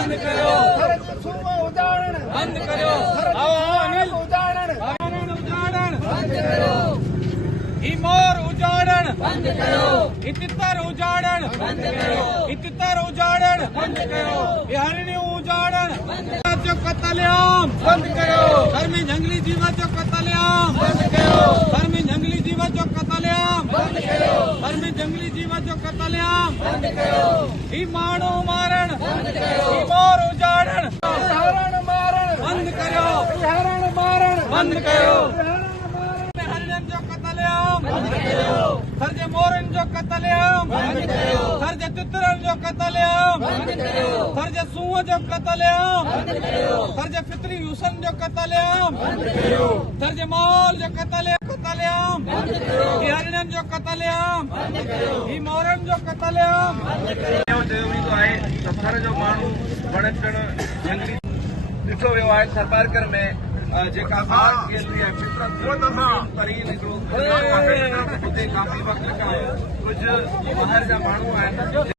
बंद करो, थर जो सूओ उजाड़ण बंद करो, अनिल उजाड़ण उजाड़ण बंद करो, ही मोर उजाड़ण बंद करो, ही तितर उजाड़ण बंद करो, ही तितर उजाड़ण बंद करो, ही हरिणी उजाड़ण जो कतलेआम बंद करो, घर में जंगली जीवन जो कतलेआम बंद करो, घर में जंगली जीवन जो कतलेआम बंद करो, घर में जंगली जीवन जो कतलेआम बंद करो, ही माण्हू मारण बंद करो, ही मोर उजाड़ण हरण मारण बंद करो, हरण मारण बंद करो, हरण मारण हरिणन जो कतलेआम बंद करो, घर जे मोरन जो कतलेआम बंद करो, घर जे तितरन जो कतलेआम बंद करो, घर जे सूअं जो कतलेआम बंद करो, घर जे फितरी हुसन जो कतलेआम बंद करो, घर जे माहौल जो कतलेआम बंद करो, ही हरिणन जो कतलेआम बंद करो, ही मोरन जो कतलेआम ज़रूरी आहे त थर जो माण्हू वण टिण जंगली ॾिठो वियो आहे सरपारकर में जेका ॿार केंद्रीय फितरत तरीन हिकिड़ो उते काफ़ी वक़्तु खां कुझु ॿाहिरि जा माण्हू आहिनि